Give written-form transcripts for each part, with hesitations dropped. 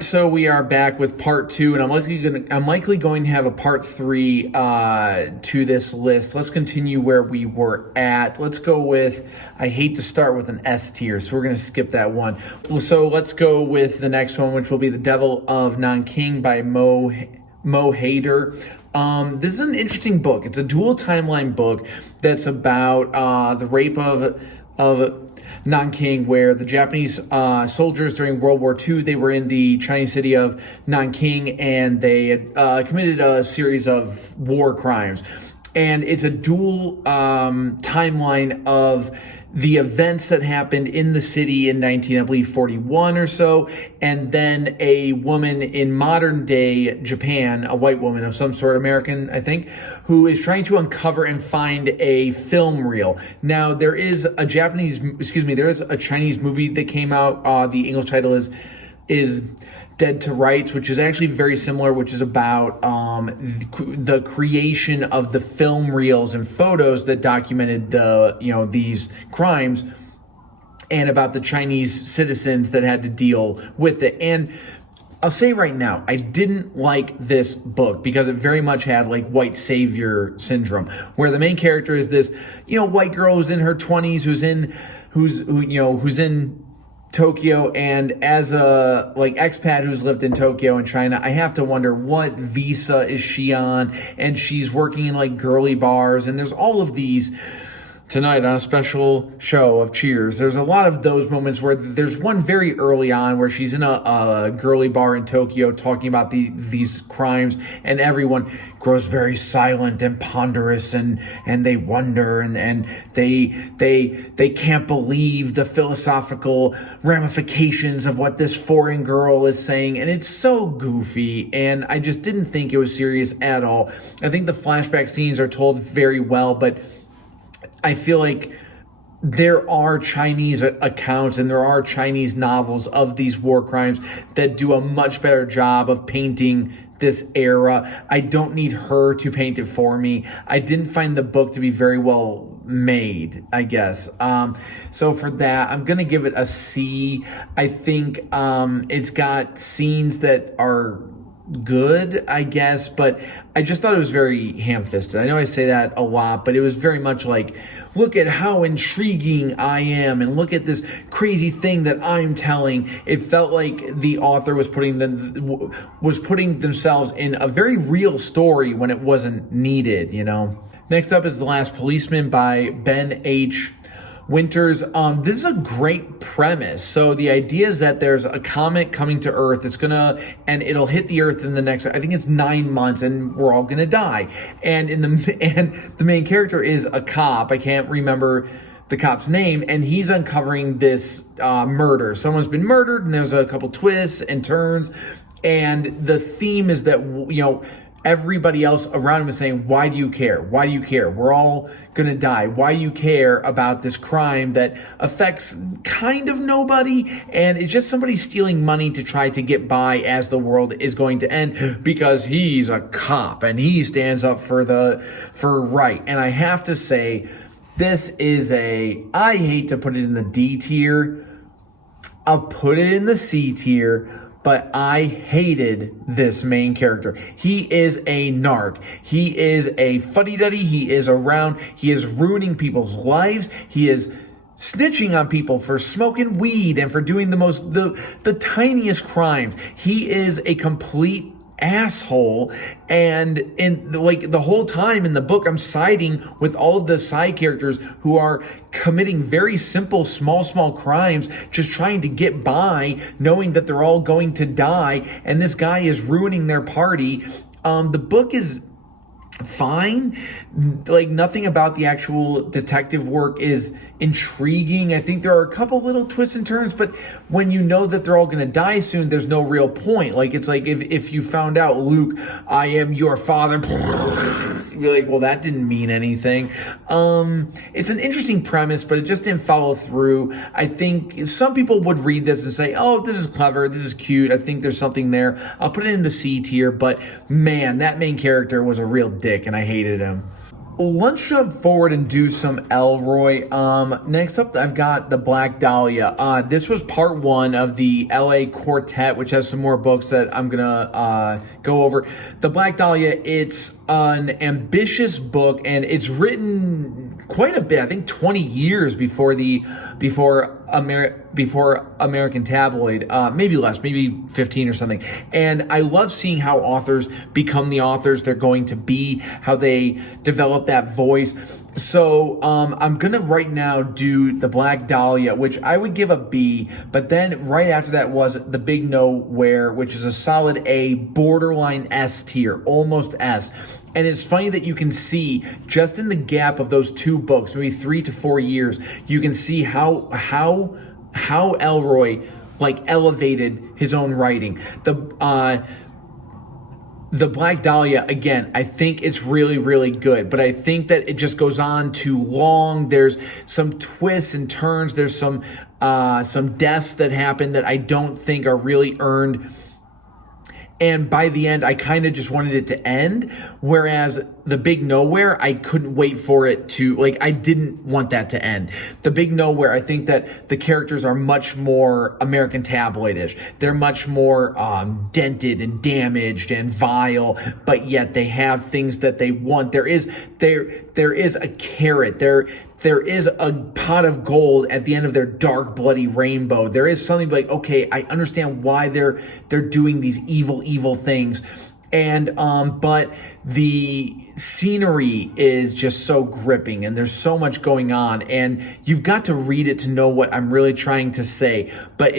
So we are back with part two, and I'm likely going to have a part three to this list. Let's continue where we were at. Let's go with, I hate to start with an S tier, so we're going to skip that one. So let's go with the next one, which will be The Devil of Nanking by Mo Hayder. This is an interesting book. It's a dual timeline book that's about the rape of Nanking, where the Japanese soldiers during World War II, they were in the Chinese city of Nanking, and they had committed a series of war crimes. And it's a dual timeline of the events that happened in the city in 1941 or so, and then a woman in modern day Japan, a white woman of some sort, American, I think, who is trying to uncover and find a film reel. Now, there is a Chinese movie that came out. The English title is Dead to Rights, which is actually very similar, which is about the creation of the film reels and photos that documented these crimes, and about the Chinese citizens that had to deal with it. And I'll say right now, I didn't like this book because it very much had like white savior syndrome, where the main character is this, white girl who's in her 20s, who's in Tokyo, and as a expat who's lived in Tokyo and China, I have to wonder what visa is she on, and she's working in girly bars, and there's all of these tonight on a special show of Cheers. There's a lot of those moments where there's one very early on where she's in a girly bar in Tokyo talking about these crimes, and everyone grows very silent and ponderous, and they wonder, and they can't believe the philosophical ramifications of what this foreign girl is saying, and it's so goofy, and I just didn't think it was serious at all. I think the flashback scenes are told very well, but I feel like there are Chinese accounts and there are Chinese novels of these war crimes that do a much better job of painting this era. I don't need her to paint it for me. I didn't find the book to be very well made, I guess. So for that, I'm going to give it a C. I think it's got scenes that are good, I guess, but I just thought it was very ham-fisted. I know I say that a lot, but it was very much like, look at how intriguing I am, and look at this crazy thing that I'm telling. It felt like the author was putting themselves in a very real story when it wasn't needed, Next up is The Last Policeman by Ben H. Winters. This is a great premise. So the idea is that there's a comet coming to Earth. It'll hit the Earth in the next, I think it's 9 months, and we're all gonna die. And the main character is a cop. I can't remember the cop's name, and he's uncovering this murder. Someone's been murdered, and there's a couple twists and turns. And the theme is that, everybody else around him is saying, why do you care? Why do you care? We're all gonna die. Why do you care about this crime that affects kind of nobody? And it's just somebody stealing money to try to get by as the world is going to end, because he's a cop and he stands up for right. And I have to say, this is I hate to put it in the D tier. I'll put it in the C tier. But I hated this main character. He is a narc. He is a fuddy-duddy. He is around. He is ruining people's lives. He is snitching on people for smoking weed and for doing the tiniest crimes. He is a complete asshole, and in the whole time in the book, I'm siding with all of the side characters who are committing very simple small crimes, just trying to get by, knowing that they're all going to die, and this guy is ruining their party. The book is fine. Nothing about the actual detective work is intriguing. I think there are a couple little twists and turns, but when you know that they're all going to die soon, there's no real point. It's like if you found out, Luke, I am your father, you're like, well, that didn't mean anything. It's an interesting premise, but it just didn't follow through. I think some people would read this and say, oh, this is clever, this is cute, I think there's something there. I'll put it in the C tier, but man, that main character was a real dick and I hated him. Let's jump forward and do some Ellroy. Next up, I've got The Black Dahlia. This was part one of the LA Quartet, which has some more books that I'm gonna go over. The Black Dahlia, it's an ambitious book, and it's written quite a bit. I think 20 years before American Tabloid, maybe less, maybe 15 or something. And I love seeing how authors become the authors they're going to be, how they develop that voice. So I'm gonna right now do The Black Dahlia, which I would give a B, but then right after that was The Big Nowhere, which is a solid A, borderline S tier, almost S. And it's funny that you can see just in the gap of those two books, maybe 3 to 4 years, you can see how Ellroy like elevated his own writing. The Black Dahlia, again, I think it's really, really good, but I think that it just goes on too long. There's some twists and turns. There's some deaths that happen that I don't think are really earned. And by the end, I kind of just wanted it to end. Whereas The Big Nowhere, I couldn't wait for it to, like, I didn't want that to end. The Big Nowhere, I think that the characters are much more American Tabloid-ish. They're much more dented and damaged and vile, but yet they have things that they want. There is a carrot. There is a pot of gold at the end of their dark, bloody rainbow. There is something like, okay, I understand why they're doing these evil things. And but the scenery is just so gripping, and there's so much going on, and you've got to read it to know what I'm really trying to say. But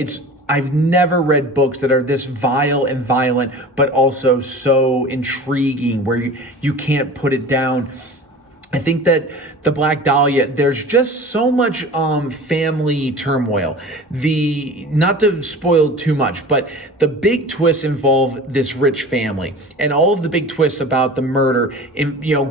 I've never read books that are this vile and violent, but also so intriguing where you can't put it down. I think that The Black Dahlia, there's just so much family turmoil. Not to spoil too much, but the big twists involve this rich family, and all of the big twists about the murder,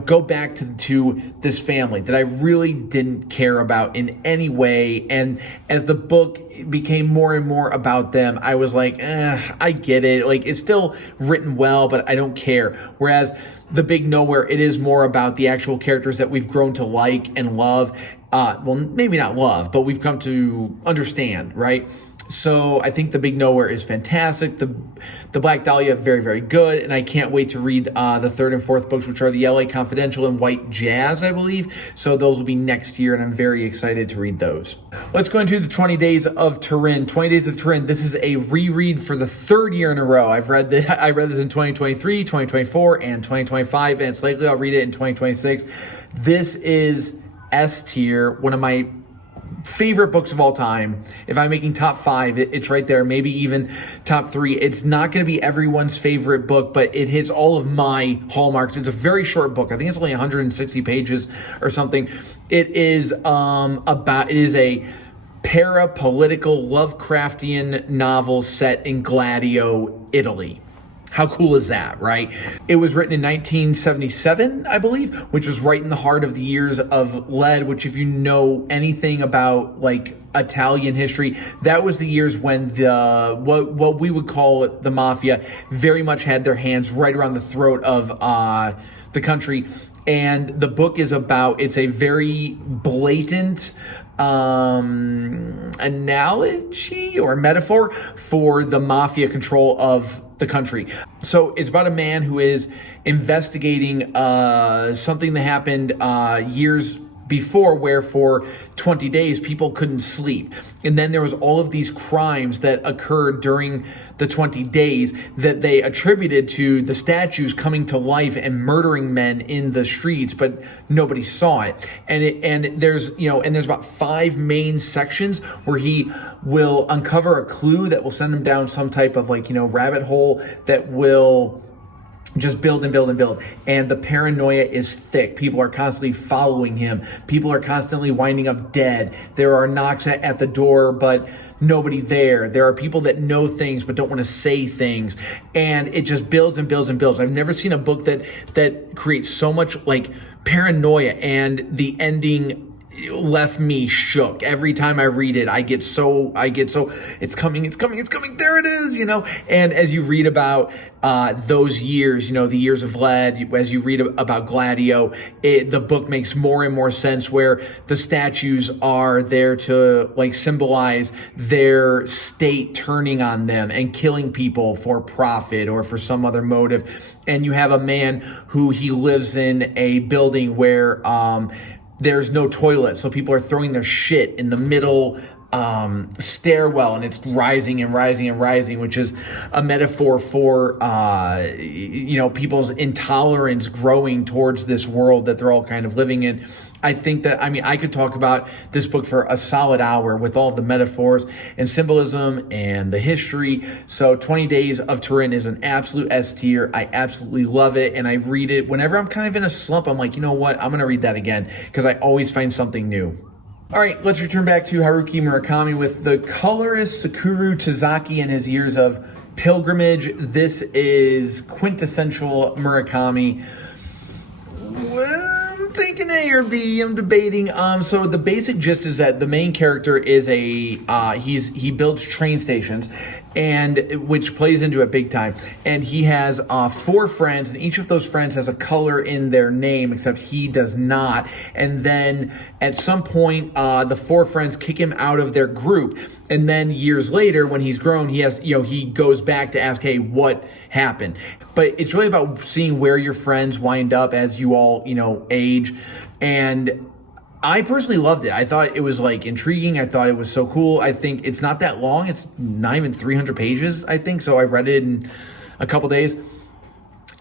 go back to this family that I really didn't care about in any way. And as the book became more and more about them, I was like, I get it. Like, it's still written well, but I don't care. Whereas The Big Nowhere, it is more about the actual characters that we've grown to like and love. Well, maybe not love, but we've come to understand, right? So I think The Big Nowhere is fantastic. The Black Dahlia, very, very good. And I can't wait to read the third and fourth books, which are the LA Confidential and White Jazz, I believe. So those will be next year, and I'm very excited to read those. Let's go into the 20 Days of Turin. 20 Days of Turin. This is a reread for the third year in a row. I read this in 2023, 2024, and 2025, and it's likely I'll read it in 2026. This is S tier, one of my favorite books of all time. If I'm making top 5, it's right there, maybe even top 3. It's not going to be everyone's favorite book, but it hits all of my hallmarks. It's a very short book. I think it's only 160 pages or something. It is a para-political Lovecraftian novel set in Gladio, Italy. How cool is that, right? It was written in 1977, I believe, which was right in the heart of the years of lead, which, if you know anything about like Italian history, that was the years when what we would call the mafia very much had their hands right around the throat of the country. And the book is it's a very blatant analogy or metaphor for the mafia control of the country. So it's about a man who is investigating something that happened years before, where for 20 days people couldn't sleep. And then there was all of these crimes that occurred during the 20 days that they attributed to the statues coming to life and murdering men in the streets, but nobody saw it. And there's about 5 main sections where he will uncover a clue that will send him down some type of rabbit hole that will just build and build and build. And the paranoia is thick. People are constantly following him. People are constantly winding up dead. There are knocks at the door, but nobody there. There are people that know things but don't want to say things. And it just builds and builds and builds. I've never seen a book that creates so much paranoia, and the ending left me shook. Every time I read it, I get so, it's coming, there it is, And as you read about those years, the years of lead, as you read about Gladio, the book makes more and more sense, where the statues are there to like symbolize their state turning on them and killing people for profit or for some other motive. And you have a man who he lives in a building where there's no toilet, so people are throwing their shit in the middle stairwell, and it's rising and rising and rising, which is a metaphor for people's intolerance growing towards this world that they're all kind of living in. I think that, I could talk about this book for a solid hour with all the metaphors and symbolism and the history. So 20 Days of Turin is an absolute S tier. I absolutely love it. And I read it whenever I'm kind of in a slump. I'm like, you know what? I'm going to read that again, because I always find something new. All right, let's return back to Haruki Murakami with the colorist Tsukuru Tazaki and his years of pilgrimage. This is quintessential Murakami. Well, I'm thinking A or B. I'm debating. So the basic gist is that the main character is he builds train stations, and which plays into it big time. And he has 4 friends, and each of those friends has a color in their name, except he does not. And then at some point, the 4 friends kick him out of their group. And then years later, when he's grown, he goes back to ask, hey, what happened? But it's really about seeing where your friends wind up as you all, age. And I personally loved it. I thought it was intriguing. I thought it was so cool. I think it's not that long. It's not even 300 pages, I think. So I read it in a couple days.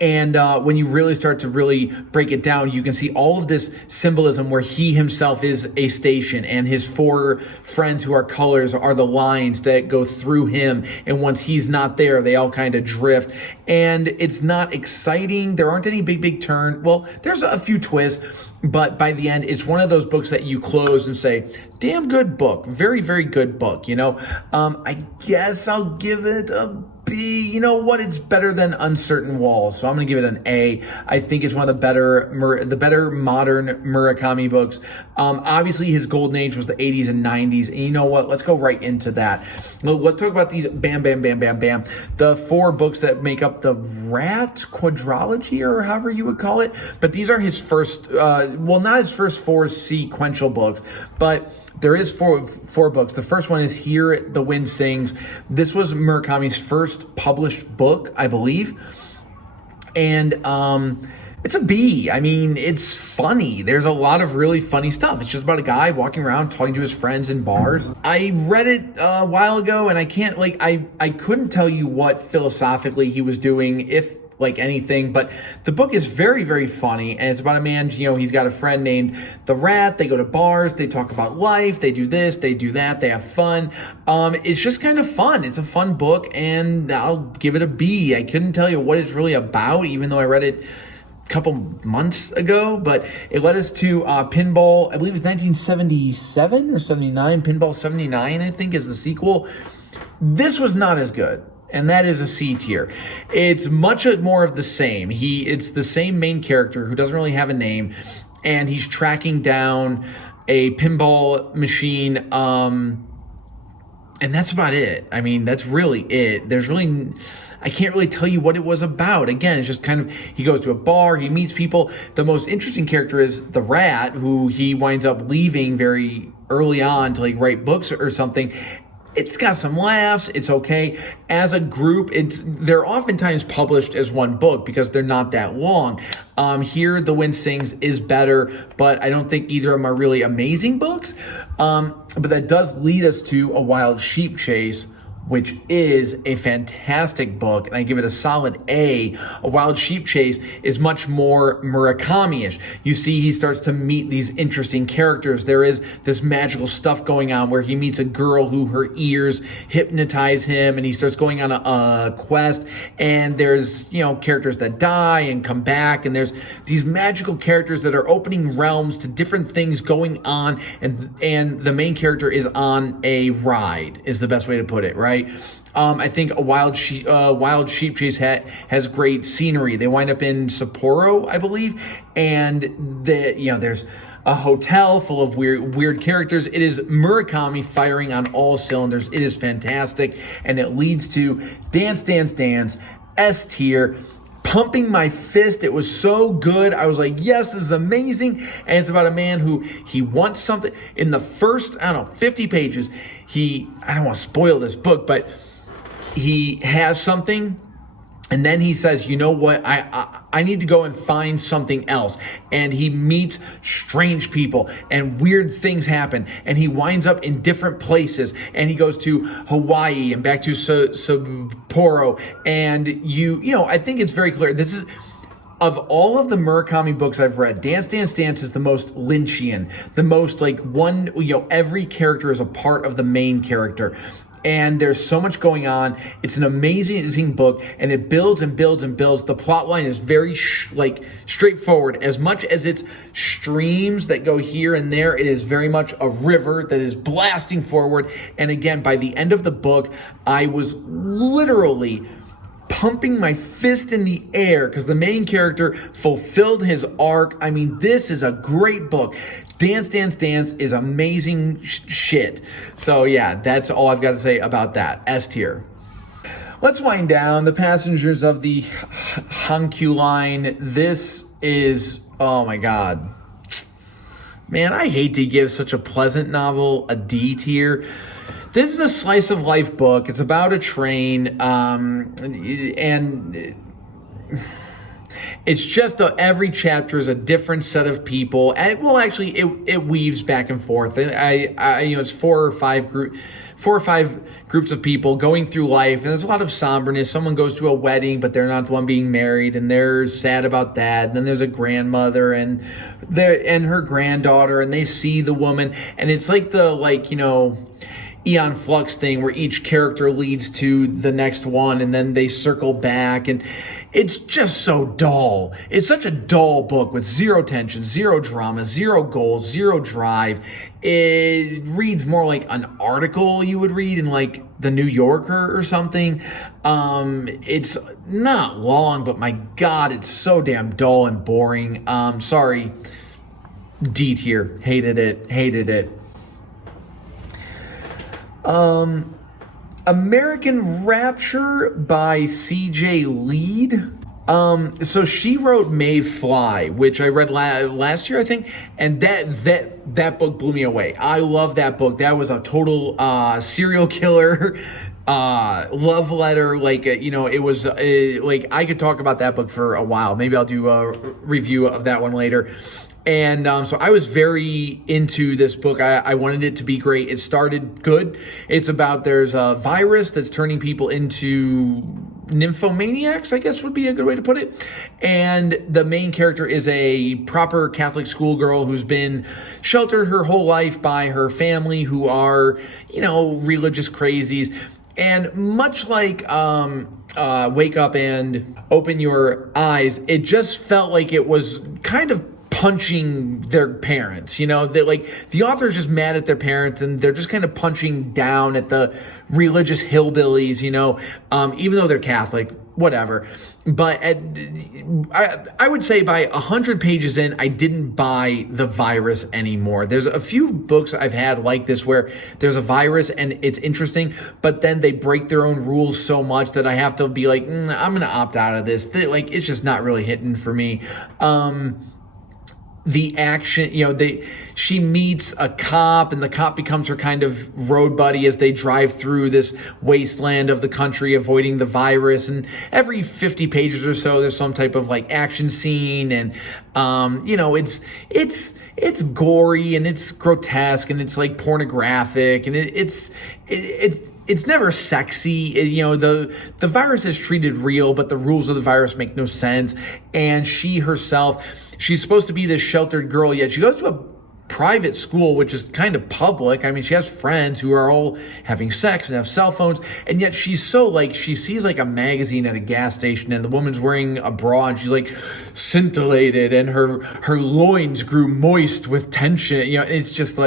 And when you really start to really break it down, you can see all of this symbolism where he himself is a station, and his 4 friends who are colors are the lines that go through him. And once he's not there, they all kind of drift. And it's not exciting. There aren't any big turn. Well, there's a few twists, but by the end, it's one of those books that you close and say, damn good book. Very, very good book, I guess I'll give it a B. You know what? It's better than Uncertain Walls, so I'm going to give it an A. I think it's one of the better modern Murakami books. Obviously, his golden age was the 80s and 90s, and you know what? Let's go right into that. Let's talk about these bam. The 4 books that make up the Rat quadrilogy, or however you would call it. But these are his first, not his first 4 sequential books, but there is four books. The first one is Here the Wind Sings. This was Murakami's first published book, I believe. And it's a B. It's funny. There's a lot of really funny stuff. It's just about a guy walking around talking to his friends in bars. I read it a while ago, and I can't, I couldn't tell you what philosophically he was doing, if anything, but the book is very, very funny, and it's about a man, he's got a friend named the Rat. They go to bars, they talk about life, they do this, they do that, they have fun. It's just kind of fun. It's a fun book, and I'll give it a B. I couldn't tell you what it's really about, even though I read it a couple months ago, but it led us to Pinball. I believe it's 1977 or 79. Pinball 79, I think, is the sequel. This was not as good. And that is a C tier. It's much more of the same. It's the same main character who doesn't really have a name, and he's tracking down a pinball machine. And that's about it. That's really it. I can't really tell you what it was about. Again, it's just kind of, he goes to a bar, he meets people. The most interesting character is the Rat, who he winds up leaving very early on to write books or something. It's got some laughs. It's okay. As a group, they're oftentimes published as one book because they're not that long. Here, The Wind Sings is better, but I don't think either of them are really amazing books. But that does lead us to A Wild Sheep Chase, which is a fantastic book, and I give it a solid A. A Wild Sheep Chase is much more Murakami-ish. You see, he starts to meet these interesting characters. There is this magical stuff going on where he meets a girl who her ears hypnotize him, and he starts going on a quest, and there's, characters that die and come back, and there's these magical characters that are opening realms to different things going on, and the main character is on a ride, is the best way to put it, right? I think a Wild Sheep Chase has great scenery. They wind up in Sapporo, I believe, and there's a hotel full of weird characters. It is Murakami firing on all cylinders. It is fantastic, and it leads to Dance, Dance, Dance, S tier, pumping my fist. It was so good. I was like, yes, this is amazing. And it's about a man who he wants something. In the first, 50 pages, I don't want to spoil this book, but he has something. And then he says, you know what, I need to go and find something else. And he meets strange people and weird things happen. And he winds up in different places. And he goes to Hawaii and back to Sapporo. And I think it's very clear. This is, of all of the Murakami books I've read, Dance, Dance, Dance is the most Lynchian. The most like one, every character is a part of the main character. And there's so much going on. It's an amazing book, and it builds and builds and builds. The plot line is very straightforward. As much as it's streams that go here and there, it is very much a river that is blasting forward. And again, by the end of the book, I was literally pumping my fist in the air because the main character fulfilled his arc. I mean, this is a great book. Dance, Dance, Dance is amazing shit. So yeah, that's all I've got to say about that. S tier. Let's wind down. The Passengers of the Hankyu line. This is, oh my God. Man, I hate to give such a pleasant novel a D tier. This is a slice of life book. It's about a train, and it's just every chapter is a different set of people. And, well, actually, it weaves back and forth. It's four or five groups of people going through life, and there's a lot of somberness. Someone goes to a wedding, but they're not the one being married, and they're sad about that. And then there's a grandmother and her granddaughter, and they see the woman, and it's like Eon Flux thing where each character leads to the next one and then they circle back, and it's just so dull. It's such a dull book with zero tension, zero drama, zero goals, zero drive. It reads more like an article you would read in like the New Yorker or something. It's not long, but my God, it's so damn dull and boring. Sorry, D tier. Hated it. American Rapture by C.J. Leede. So she wrote May Fly, which I read last year, I think, and that book blew me away. I love that book. That was a total serial killer love letter. It was I could talk about that book for a while. Maybe I'll do a review of that one later. And so I was very into this book. I wanted it to be great. It started good. It's about there's a virus that's turning people into nymphomaniacs, I guess would be a good way to put it. And the main character is a proper Catholic schoolgirl who's been sheltered her whole life by her family, who are, religious crazies. And much like Wake Up and Open Your Eyes, it just felt like it was kind of punching their parents, that the author is just mad at their parents, and they're just kind of punching down at the religious hillbillies, even though they're Catholic, whatever. But I would say by 100 pages in, I didn't buy the virus anymore. There's a few books I've had like this where there's a virus and it's interesting, but then they break their own rules so much that I have to be like, I'm going to opt out of this. It's just not really hitting for me. The action, she meets a cop, and the cop becomes her kind of road buddy as they drive through this wasteland of the country, avoiding the virus. And every 50 pages or so, there's some type of action scene, and it's gory and it's grotesque and it's pornographic, and it's never sexy. The virus is treated real, but the rules of the virus make no sense. And she herself, she's supposed to be this sheltered girl, yet she goes to a private school, which is kind of public. I mean, she has friends who are all having sex and have cell phones, and yet she's so she sees a magazine at a gas station, and the woman's wearing a bra, and she's scintillated, and her loins grew moist with tension. It's just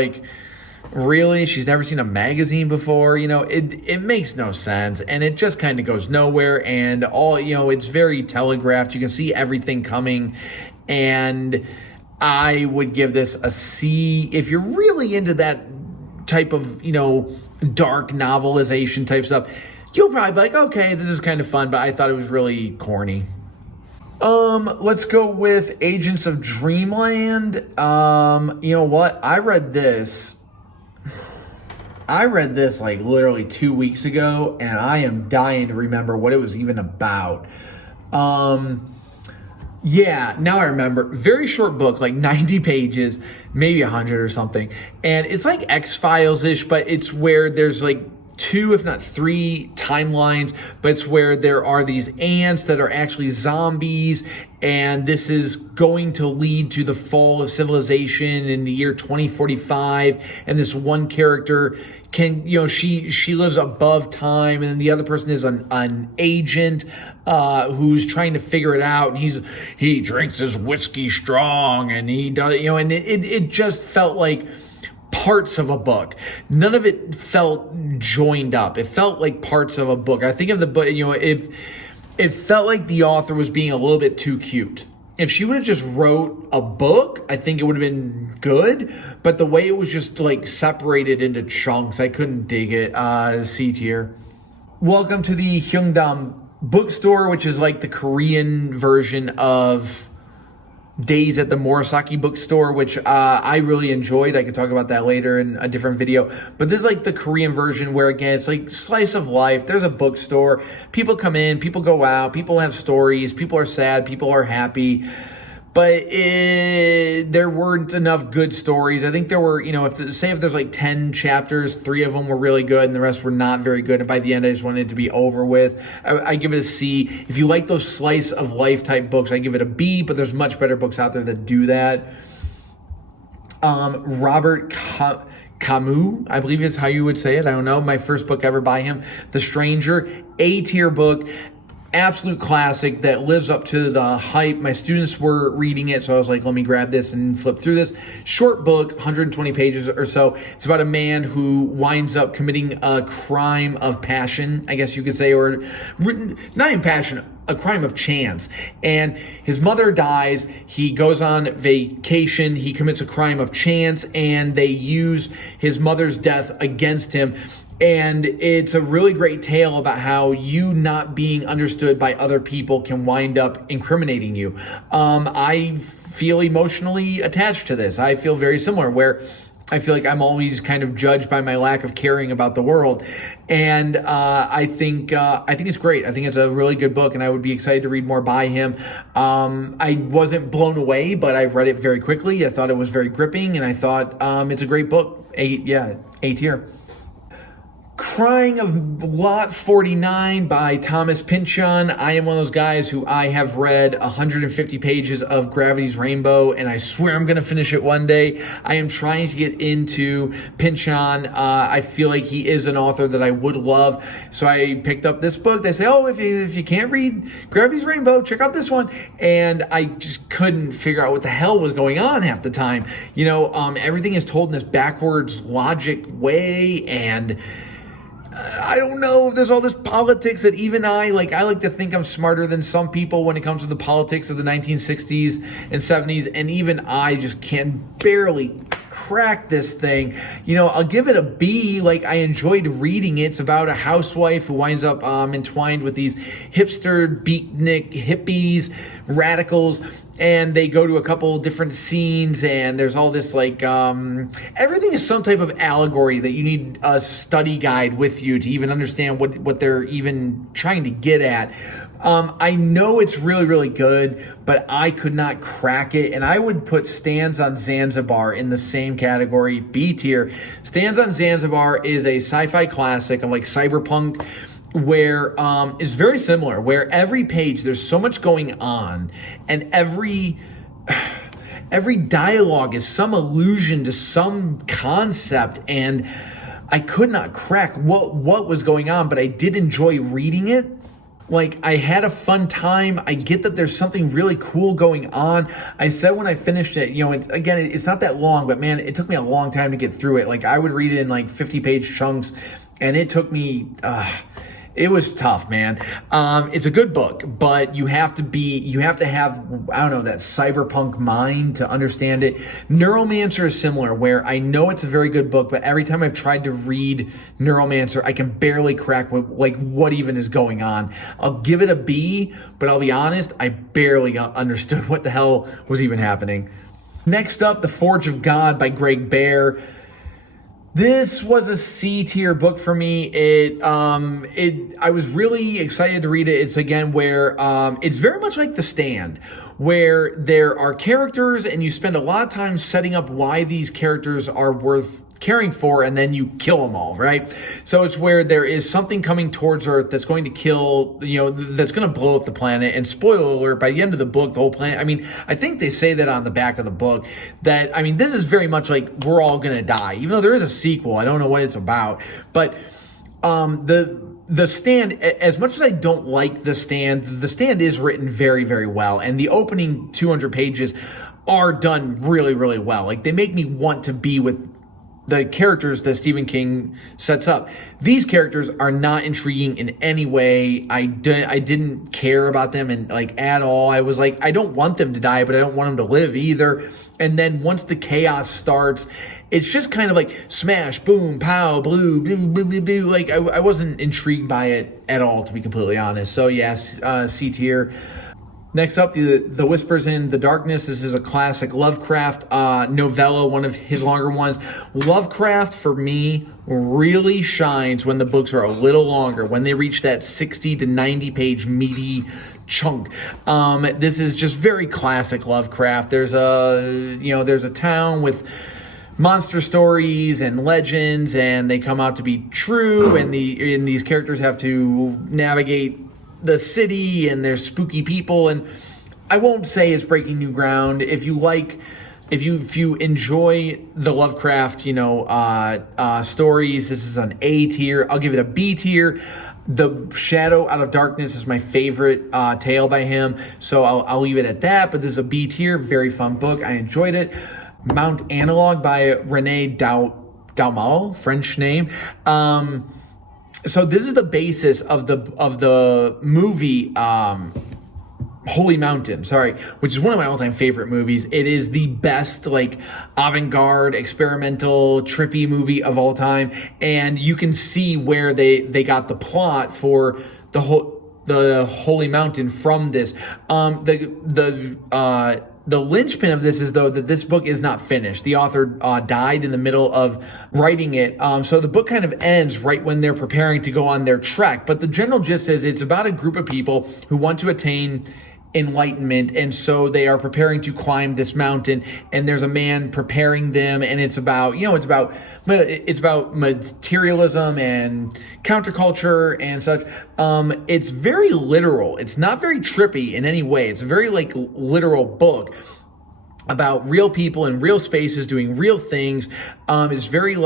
really? She's never seen a magazine before? It makes no sense, and it just kind of goes nowhere, and all, it's very telegraphed. You can see everything coming, and I would give this a C. If you're really into that type of, dark novelization type stuff, you'll probably be like, okay, this is kind of fun, but I thought it was really corny. Let's go with Agents of Dreamland. You know what? I read this like literally 2 weeks ago, and I am dying to remember what it was even about. Yeah, now I remember. Very short book, like 90 pages, maybe 100 or something. And it's like X-Files-ish, but it's where there's like 2, if not 3 timelines, but it's where there are these ants that are actually zombies, and this is going to lead to the fall of civilization in the year 2045, and this one character can, she lives above time, and the other person is an agent who's trying to figure it out, and he drinks his whiskey strong, and he does, and it just felt like parts of a book. None of it felt joined up. It felt like parts of a book. I think of the book, if it felt like the author was being a little bit too cute. If she would have just wrote a book, I think it would have been good. But the way it was just like separated into chunks, I couldn't dig it. C tier. Welcome to the Hyungdam bookstore, which is like the Korean version of Days at the Murasaki bookstore, which I really enjoyed. I could talk about that later in a different video. But this is like the Korean version where, again, it's like slice of life. There's a bookstore. People come in, people go out, people have stories, people are sad, people are happy. But there weren't enough good stories. I think there were, if there's like 10 chapters, 3 of them were really good and the rest were not very good. And by the end, I just wanted it to be over with. I give it a C. If you like those slice of life type books, I give it a B, but there's much better books out there that do that. Robert Camus, I believe is how you would say it. I don't know. My first book ever by him, The Stranger, A-tier book. Absolute classic that lives up to the hype. My students were reading it, so I was like, let me grab this and flip through this. Short book, 120 pages or so. It's about a man who winds up committing a crime of passion, I guess you could say, or not even passion, a crime of chance. And his mother dies. He goes on vacation. He commits a crime of chance, and they use his mother's death against him. And it's a really great tale about how you not being understood by other people can wind up incriminating you. I feel emotionally attached to this. I feel very similar, where I feel like I'm always kind of judged by my lack of caring about the world. And I think it's great. I think it's a really good book, and I would be excited to read more by him. I wasn't blown away, but I read it very quickly. I thought it was very gripping, and I thought it's a great book. A tier. Crying of Lot 49 by Thomas Pynchon. I am one of those guys who I have read 150 pages of Gravity's Rainbow, and I swear I'm going to finish it one day. I am trying to get into Pynchon. I feel like he is an author that I would love, so I picked up this book. They say, if you can't read Gravity's Rainbow, check out this one. And I just couldn't figure out what the hell was going on half the time. Everything is told in this backwards logic way, and I don't know. There's all this politics that even I like to think I'm smarter than some people when it comes to the politics of the 1960s and 70s. And even I just can barely crack this thing. I'll give it a B. Like, I enjoyed reading it. It's about a housewife who winds up entwined with these hipster beatnik hippies, radicals. And they go to a couple different scenes, and there's all this everything is some type of allegory that you need a study guide with you to even understand what they're even trying to get at. I know it's really, really good, but I could not crack it. And I would put Stands on Zanzibar in the same category, B tier. Stands on Zanzibar is a sci-fi classic of like cyberpunk, where is very similar, where every page there's so much going on, and every dialogue is some allusion to some concept, and I could not crack what was going on, but I did enjoy reading it. Like, I had a fun time. I get that there's something really cool going on. I said when I finished it, it's not that long, but man, it took me a long time to get through it. Like, I would read it in like 50-page chunks, and it took me It was tough, man. It's a good book, but you have to have, I don't know, that cyberpunk mind to understand it. Neuromancer is similar, where I know it's a very good book, but every time I've tried to read Neuromancer, I can barely crack what even is going on. I'll give it a B, but I'll be honest, I barely understood what the hell was even happening. Next up, The Forge of God by Greg Bear. This was a C tier book for me. I was really excited to read it. It's again where it's very much like The Stand, where there are characters and you spend a lot of time setting up why these characters are worth caring for, and then you kill them all, right? So it's where there is something coming towards Earth that's going to kill, that's going to blow up the planet. And spoiler alert, by the end of the book, the whole planet, I think they say that on the back of the book, that, this is very much like we're all going to die. Even though there is a sequel, I don't know what it's about. But The Stand, as much as I don't like The Stand is written very, very well. And the opening 200 pages are done really, really well. Like, they make me want to be with the characters that Stephen King sets up. These characters are not intriguing in any way. I didn't care about them at all. I was like, I don't want them to die, but I don't want them to live either. And then once the chaos starts, it's just kind of like smash, boom, pow, blue, blue, blue, blue, blue. Like, I wasn't intrigued by it at all, to be completely honest. So yes, C tier. Next up, the Whispers in the Darkness. This is a classic Lovecraft novella, one of his longer ones. Lovecraft, for me, really shines when the books are a little longer, when they reach that 60 to 90 page meaty chunk. This is just very classic Lovecraft. There's a town with monster stories and legends, and they come out to be true, and these characters have to navigate the city, and there's spooky people, and I won't say it's breaking new ground. If you enjoy the Lovecraft, stories, this is an A tier. I'll give it a B tier. The Shadow Out of Darkness is my favorite tale by him, so I'll leave it at that. But this is a B tier, very fun book. I enjoyed it. Mount Analog by René Daumal, French name. So this is the basis of the movie Holy Mountain, which is one of my all-time favorite movies. It is the best avant-garde, experimental, trippy movie of all time, and you can see where they got the plot for the Holy Mountain from this. The linchpin of this is, though, that this book is not finished. The author died in the middle of writing it. So the book kind of ends right when they're preparing to go on their trek. But the general gist is it's about a group of people who want to attain enlightenment, and so they are preparing to climb this mountain, and there's a man preparing them, and it's about materialism and counterculture and such. It's very literal. It's not very trippy in any way. It's a very literal book about real people in real spaces doing real things. It's very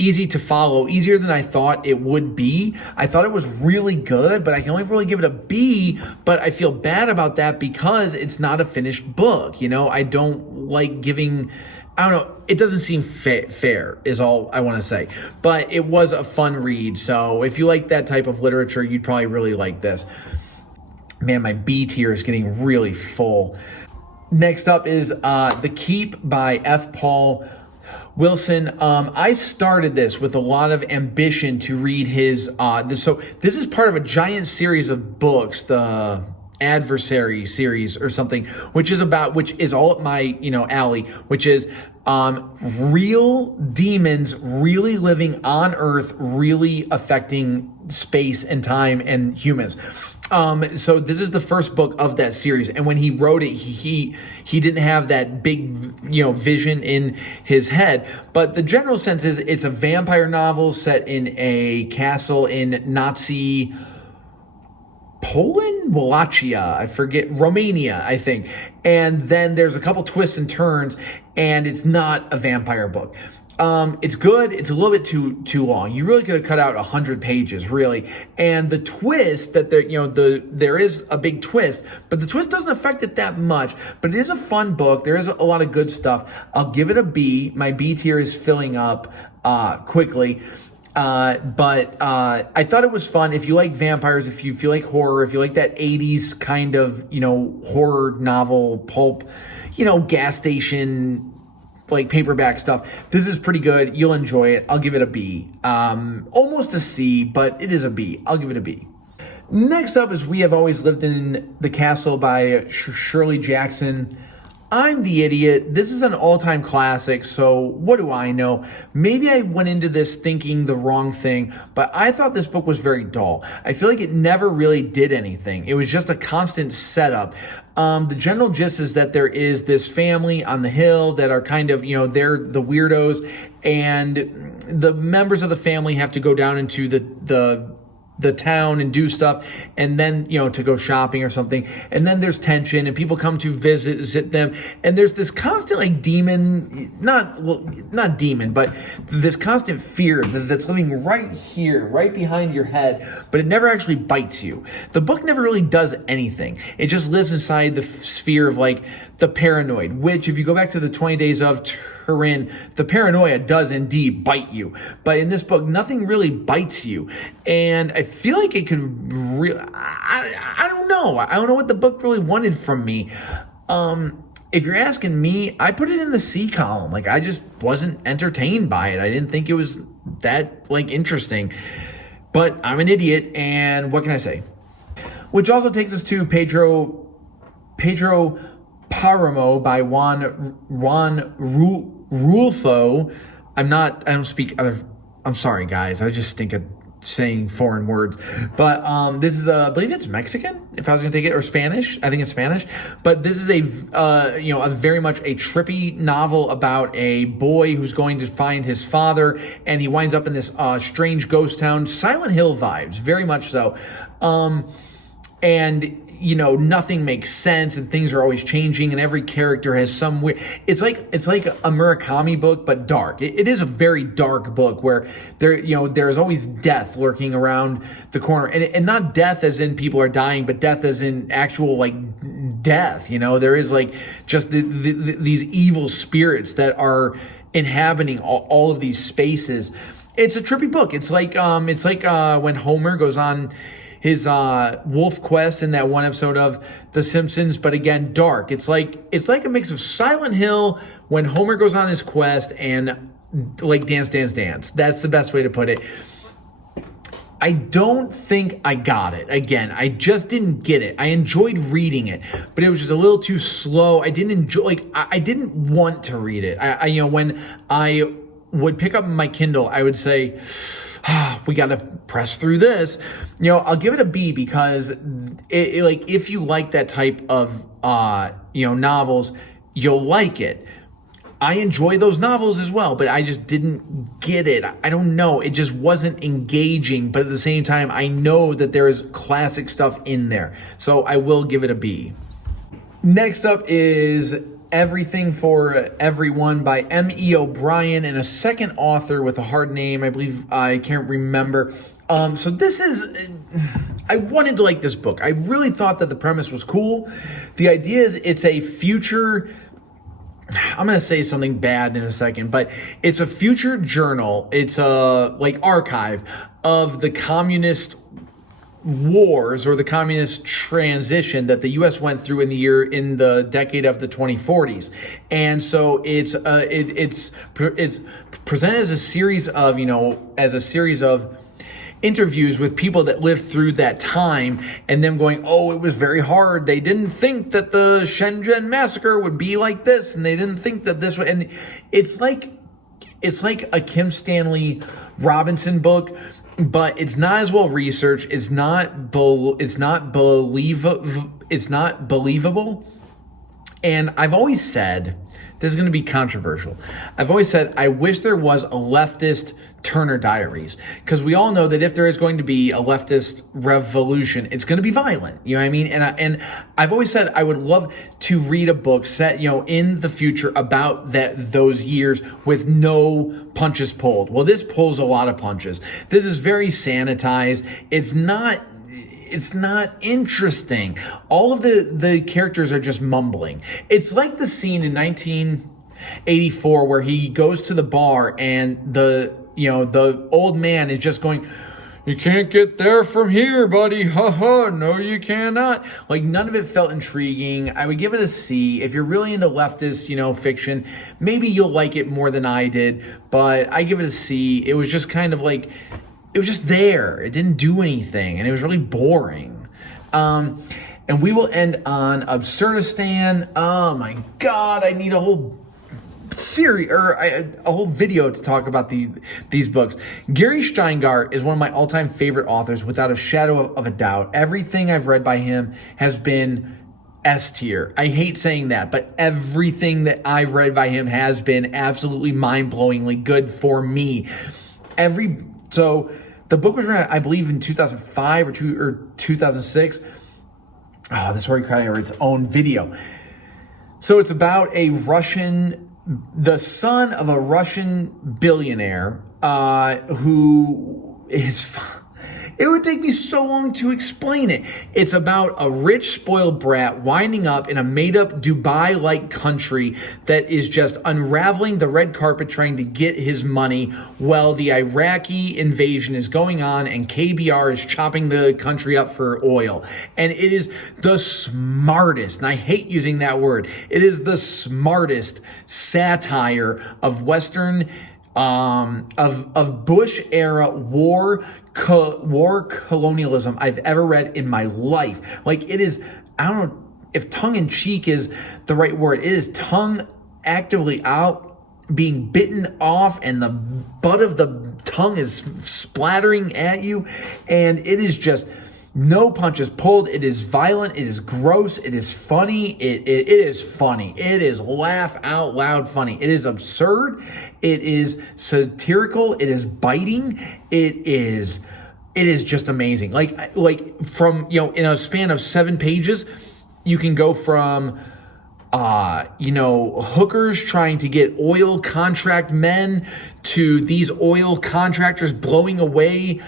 easy to follow, easier than I thought it would be. I thought it was really good, but I can only really give it a B, but I feel bad about that because it's not a finished book. I don't like giving, it doesn't seem fair is all I want to say, but it was a fun read. So if you like that type of literature, you'd probably really like this. Man, my B tier is getting really full. Next up is The Keep by F. Paul Wilson. I started this with a lot of ambition to read his, so this is part of a giant series of books, the Adversary series or something, which is all up my, alley, which is real demons really living on Earth, really affecting space and time and humans. So this is the first book of that series, and when he wrote it, he didn't have that big vision in his head. But the general sense is it's a vampire novel set in a castle in Nazi Poland, Wallachia, I forget, Romania, I think. And then there's a couple twists and turns, and it's not a vampire book. It's good. It's a little bit too long. You really could have cut out 100 pages, really. And the twist that there is a big twist, but the twist doesn't affect it that much. But it is a fun book. There is a lot of good stuff. I'll give it a B. My B tier is filling up quickly. But I thought it was fun. If you like vampires, if you feel like horror, if you like that 80s kind of, horror novel, pulp, gas station, like paperback stuff, this is pretty good. You'll enjoy it. I'll give it a B. Almost a C, but it is a B. I'll give it a B. Next up is We Have Always Lived in the Castle by Shirley Jackson. I'm the idiot. This is an all-time classic, so what do I know? Maybe I went into this thinking the wrong thing, but I thought this book was very dull. I feel like it never really did anything. It was just a constant setup. The general gist is that there is this family on the hill that are kind of, they're the weirdos, and the members of the family have to go down into the town and do stuff, and then to go shopping or something, and then there's tension and people come to visit them, and there's this constant like not demon, but this constant fear that's living right here, right behind your head, but it never actually bites you. The book never really does anything. It just lives inside the sphere of like the paranoid, which if you go back to the 20 Days of Turin, the paranoia does indeed bite you. But in this book, nothing really bites you. And I feel like it could really, I don't know. I don't know what the book really wanted from me. If you're asking me, I put it in the C column. Like, I just wasn't entertained by it. I didn't think it was that like interesting. But I'm an idiot, and what can I say? Which also takes us to Pedro Paramo by Juan Rulfo. I don't speak other. I'm sorry, guys. I just stink at saying foreign words. But this is, I believe it's Mexican, if I was going to take it, or Spanish. I think it's Spanish. But this is a very much a trippy novel about a boy who's going to find his father, and he winds up in this strange ghost town. Silent Hill vibes, very much so. And nothing makes sense, and things are always changing, and every character has some weird. It's like a Murakami book, but dark. It is a very dark book where there's always death lurking around the corner, and not death as in people are dying, but death as in actual like death. There is like just these evil spirits that are inhabiting all of these spaces. It's a trippy book. It's like when Homer goes on his wolf quest in that one episode of The Simpsons, but again, dark. It's like a mix of Silent Hill when Homer goes on his quest and like Dance, Dance, Dance. That's the best way to put it. I don't think I got it. Again, I just didn't get it. I enjoyed reading it, but it was just a little too slow. I didn't enjoy, I didn't want to read it. When I would pick up my Kindle, I would say, we got to press through this. I'll give it a B because if you like that type of, novels, you'll like it. I enjoy those novels as well, but I just didn't get it. I don't know. It just wasn't engaging, but at the same time, I know that there is classic stuff in there. So I will give it a B. Next up is Everything for Everyone by M.E. O'Brien and a second author with a hard name. I believe I can't remember. So this is, I wanted to like this book. I really thought that the premise was cool. The idea is it's a future, I'm going to say something bad in a second, but it's a future journal. It's a like archive of the communist wars or the communist transition that the U.S. went through in the decade of the 2040s, and so it's presented as a series of interviews with people that lived through that time, and them going, oh, it was very hard. They didn't think that the Shenzhen massacre would be like this, and they didn't think that this would. And it's like a Kim Stanley Robinson book. But it's not as well researched. It's not believable. And I've always said, this is going to be controversial. I've always said I wish there was a leftist Turner Diaries, because we all know that if there is going to be a leftist revolution, it's going to be violent. You know what I mean? And I've always said I would love to read a book set, in the future about those years with no punches pulled. Well, this pulls a lot of punches. This is very sanitized. It's not interesting. All of the characters are just mumbling. It's like the scene in 1984 where he goes to the bar and the old man is just going, "You can't get there from here, buddy. Ha ha. No, you cannot." Like, none of it felt intriguing. I would give it a C. If you're really into leftist, fiction, maybe you'll like it more than I did. But I give it a C. It was just kind of like, it was just there. It didn't do anything, and it was really boring. And we will end on Absurdistan. Oh my God, I need a whole series or a whole video to talk about these books. Gary Shteyngart is one of my all-time favorite authors, without a shadow of a doubt. Everything I've read by him has been S tier. I hate saying that, but everything that I've read by him has been absolutely mind-blowingly good for me. So the book was written, I believe, in 2005 or 2006. Oh, this already required its own video. So it's about the son of a Russian billionaire who is... It would take me so long to explain it. It's about a rich, spoiled brat winding up in a made-up Dubai-like country that is just unraveling the red carpet trying to get his money while the Iraqi invasion is going on and KBR is chopping the country up for oil. And it is the smartest, and I hate using that word, it is the smartest satire of Western, of Bush era war colonialism I've ever read in my life. Like, it is, I don't know if tongue-in-cheek is the right word. It is tongue actively out, being bitten off, and the butt of the tongue is splattering at you, and it is just no punches pulled. It is violent. It is gross. It is funny. It is funny. It is laugh out loud funny. It is absurd. It is satirical. It is biting. It is just amazing. Like from, in a span of 7 pages, you can go from, hookers trying to get oil contract men to these oil contractors blowing away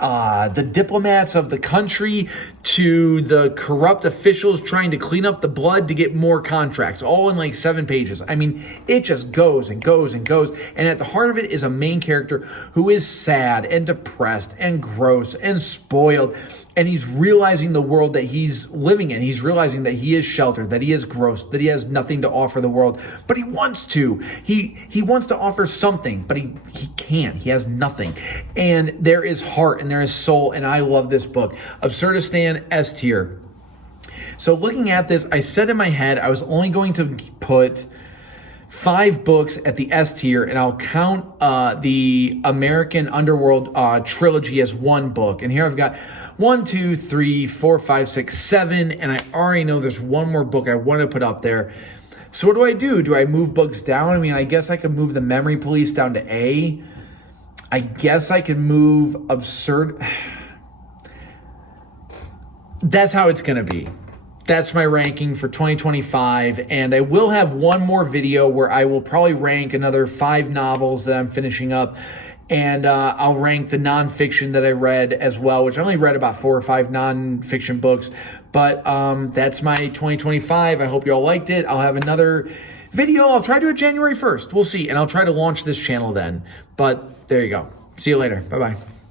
the diplomats of the country, to the corrupt officials trying to clean up the blood to get more contracts, all in like 7 pages. I mean, it just goes and goes and goes. And at the heart of it is a main character who is sad and depressed and gross and spoiled. And he's realizing the world that he's living in. He's realizing that he is sheltered, that he is gross, that he has nothing to offer the world. But he wants to. He wants to offer something, but he can't. He has nothing. And there is heart and there is soul. And I love this book. Absurdistan, S tier. So looking at this, I said in my head I was only going to put 5 books at the S tier, and I'll count the American Underworld trilogy as 1 book. And here I've got 1, 2, 3, 4, 5, 6, 7, and I already know there's one more book I want to put up there. So what do? Do I move books down? I mean, I guess I could move The Memory Police down to A. I guess I could move Absurd. That's how it's going to be. That's my ranking for 2025, and I will have one more video where I will probably rank another 5 novels that I'm finishing up, and I'll rank the nonfiction that I read as well, which I only read about 4 or 5 nonfiction books, but that's my 2025. I hope you all liked it. I'll have another video. I'll try to do it January 1st. We'll see, and I'll try to launch this channel then, but there you go. See you later. Bye-bye.